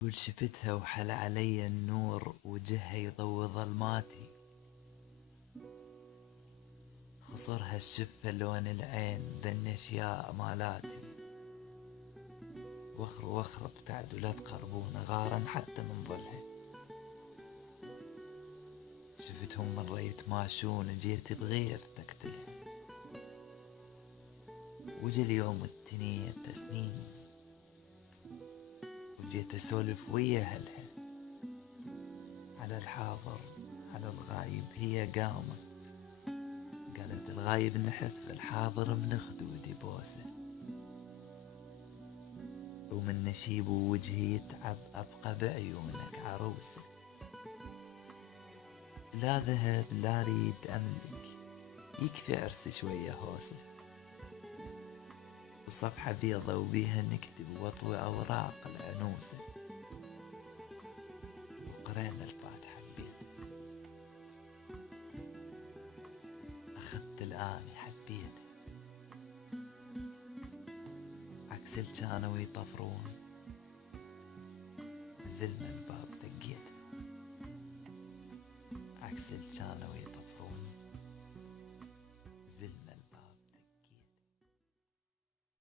قول شفتها وحل علي النور وجهها يضوي ظلماتي، خصرها الشفة لون العين ذا الاشياء مالاتي. وخر ابتعدوا لا تقربون غارا حتى من ظلها. شفتهم مرة يتماشون جيت بغير تقتلها، وجا اليوم التنين تسنين وجيت اسولف ويا اهلها. على الحاضر على الغايب هي قامت، قالت الغايب نحث الحاضر من خدودي بوسه. ومن نشيب ووجهي يتعب ابقى بعيونك عروسه. لا ذهب لا ريد املك، يكفي عرس شوية هوسه. وصفحة بيضة وبيها نكتب واطوي اوراق العنوسة. وقرينا الفاتحة بيها، اخذت الاني حبيته. عكس اللي كانوا يطفرون زلم الباب دقيته. عكس اللي كانوا